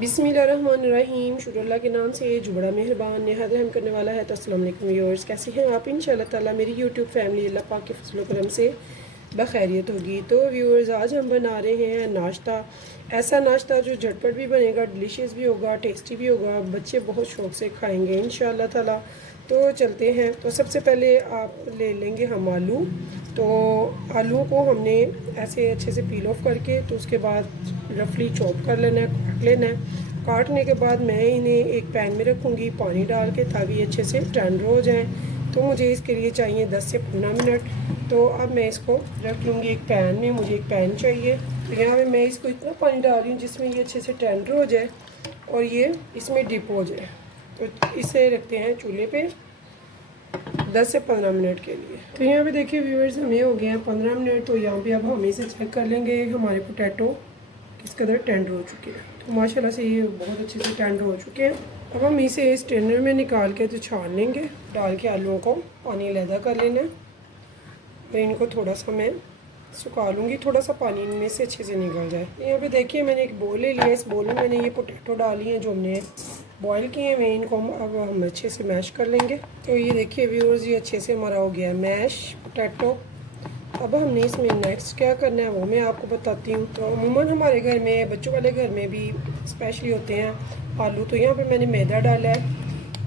बिस्मिल्लाहिर्रहमानिर्रहीम। शुक्र अल्लाह के नाम से जो बड़ा मेहरबान नहायत रहम करने वाला है। तो अस्सलाम वालेकुम व्यूअर्स, कैसे हैं आप? इंशाअल्लाह ताला मेरी यूट्यूब फैमिली अल्लाह पाक के फजल करम से बखैरियत होगी। तो व्यूअर्स, आज हम बना रहे हैं नाश्ता, ऐसा नाश्ता जो झटपट भी बनेगा, डिलीशियस भी होगा, टेस्टी भी होगा, बच्चे बहुत शौक़ से खाएँगे इंशाअल्लाह ताला। तो चलते हैं। तो सबसे पहले आप ले लेंगे हम आलू। तो आलूओं को हमने ऐसे अच्छे से पील ऑफ करके, तो उसके बाद रफली चॉप कर लेना है, काट लेना है। काटने के बाद मैं इन्हें एक पैन में रखूँगी पानी डाल के, ताकि ये अच्छे से टेंडर हो जाएं। तो मुझे इसके लिए चाहिए 10 से 15 मिनट। तो अब मैं इसको रख लूँगी एक पैन में, मुझे एक पैन चाहिए। तो यहाँ पे मैं इसको इतना पानी डाल रही हूँ जिसमें ये अच्छे से टेंडर हो जाए और ये इसमें डिप हो जाए। तो इसे रखते हैं चूल्हे पे 10 से 15 मिनट के लिए। तो यहाँ पे देखिए व्यूअर्स, हमें हो गए हैं 15 मिनट। तो यहाँ पे अब हम इसे चेक कर लेंगे हमारे पोटैटो किस कदर टेंडर हो चुके हैं। तो माशाल्लाह से ये बहुत अच्छे से टेंडर हो चुके हैं। अब हम इसे इस टेनर में निकाल के तो छान लेंगे, डाल के आलूओं को पानी अलहदा कर लेना है। और इनको थोड़ा सा मैं सुखा लूँगी, थोड़ा सा पानी इनमें से अच्छे से निकल जाए। यहाँ पे देखिए मैंने एक बोल ले लिया, इस बोल में मैंने ये पोटैटो डाली हैं जो हमने बॉयल किए हैं। इनको अब हम अच्छे से मैश कर लेंगे। तो ये देखिए व्यूअर्स, ये अच्छे से हमारा हो गया मैश पोटैटो। अब हमने इसमें नेक्स्ट क्या करना है वो मैं आपको बताती हूँ। तो अमूमन हमारे घर में, बच्चों वाले घर में भी स्पेशली होते हैं आलू। तो यहाँ पे मैंने मैदा डाला है,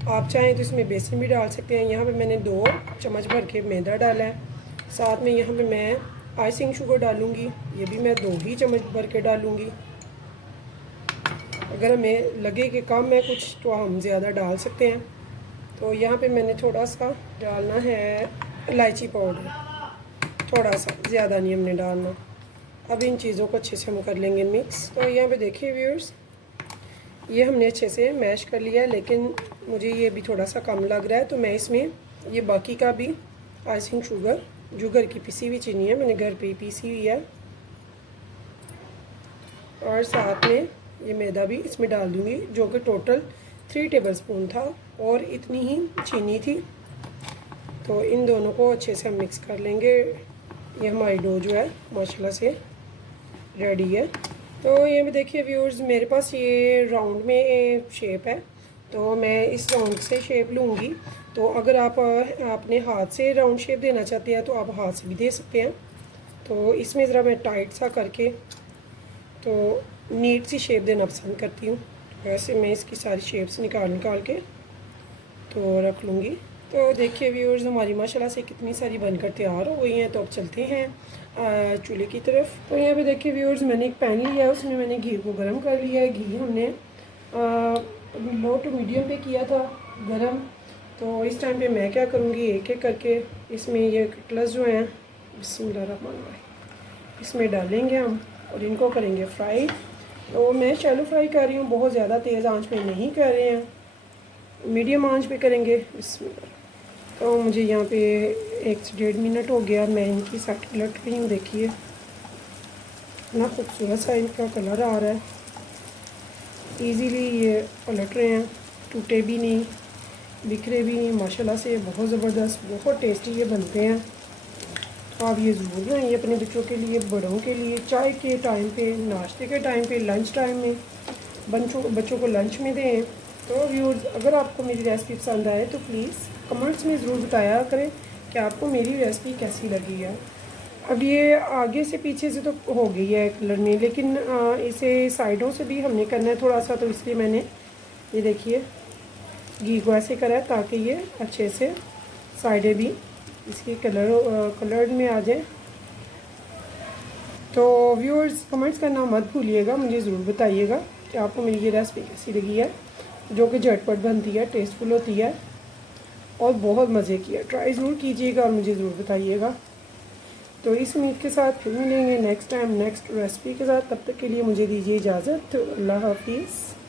आप चाहें तो इसमें बेसन भी डाल सकते हैं। यहाँ पे मैंने 2 चम्मच भर के मैदा डाला है। साथ में यहाँ पे मैं आइसिंग शुगर डालूँगी, ये भी मैं 2 ही चम्मच भर के डालूँगी। अगर हमें लगे कि कम है कुछ तो हम ज़्यादा डाल सकते हैं। तो यहाँ पे मैंने थोड़ा सा डालना है इलायची पाउडर, थोड़ा सा, ज़्यादा नहीं हमने डालना। अब इन चीज़ों को अच्छे से हम कर लेंगे मिक्स। तो यहाँ पे देखिए व्यूअर्स, ये हमने अच्छे से मैश कर लिया है, लेकिन मुझे ये भी थोड़ा सा कम लग रहा है। तो मैं इसमें ये बाकी का भी आइसिंग शुगर, जो घर की पिसी हुई चीनी है, मैंने घर पे ही पीसी हुई है, और साथ में ये मैदा भी इसमें डाल दूँगी, जो कि टोटल 3 टेबलस्पून था और इतनी ही चीनी थी। तो इन दोनों को अच्छे से हम मिक्स कर लेंगे। ये हमारी डो जो है माशाल्लाह से रेडी है। तो ये भी देखिए व्यूअर्स, मेरे पास ये राउंड में शेप है, तो मैं इस राउंड से शेप लूँगी। तो अगर आप अपने हाथ से राउंड शेप देना चाहते हैं तो आप हाथ से भी दे सकते हैं। तो इसमें ज़रा मैं टाइट सा करके तो नीट सी शेप देना पसंद करती हूँ। वैसे मैं इसकी सारी शेप्स निकाल के तो रख लूँगी। तो देखिए व्यूअर्स, हमारी माशाल्लाह से कितनी सारी बनकर तैयार हो गई हैं। तो अब चलते हैं चूल्हे की तरफ। तो यहाँ पे देखिए व्यूअर्स, मैंने एक पैन लिया है, उसमें मैंने घी को गर्म कर लिया है। घी हमने लो टू मीडियम पे किया था गरम। तो इस टाइम पे मैं क्या करूँगी, एक एक करके इसमें ये कटलेट्स जो हैं बिस्मिल्लाहिर्रहमानिर्रहीम इसमें डालेंगे हम और इनको करेंगे फ्राई। तो मैं शैलो फ्राई कर रही हूँ, बहुत ज़्यादा तेज़ आंच पे नहीं कर रहे हैं, मीडियम आंच पे करेंगे। बिस्मिल्लाह। तो मुझे यहाँ पे 1 से 1.5 मिनट हो गया, मैं इनकी साइड पलट रही हूँ। देखिए इतना खूबसूरत सा इनका कलर आ रहा है, इजीली ये पलट रहे हैं, टूटे भी नहीं, बिखरे भी नहीं, माशाल्लाह से बहुत ज़बरदस्त, बहुत टेस्टी ये बनते हैं। तो आप ये ज़रूर बनाइए अपने बच्चों के लिए, बड़ों के लिए, चाय के टाइम पे, नाश्ते के टाइम पे, लंच टाइम में बच्चों को लंच में दें। तो व्यूअर्स, अगर आपको मेरी रेसिपी पसंद आए तो प्लीज़ कमेंट्स में ज़रूर बताया करें कि आपको मेरी रेसिपी कैसी लगी है। अब ये आगे से पीछे से तो हो गई है कलर में, लेकिन इसे साइडों से भी हमने करना है थोड़ा सा। तो इसलिए मैंने ये देखिए घी को ऐसे करा है ताकि ये अच्छे से साइडें भी इसके कलर में आ जाए। तो व्यूअर्स, कमेंट्स करना मत भूलिएगा, मुझे ज़रूर बताइएगा कि आपको मेरी ये रेसिपी कैसी लगी है, जो कि झटपट बनती है, टेस्टफुल होती है और बहुत मज़े की है। ट्राई ज़रूर कीजिएगा और मुझे ज़रूर बताइएगा। तो इस उम्मीद के साथ फिर मिलेंगे नेक्स्ट टाइम नेक्स्ट रेसिपी के साथ। तब तक के लिए मुझे दीजिए इजाज़त। अल्लाह हाफिज़।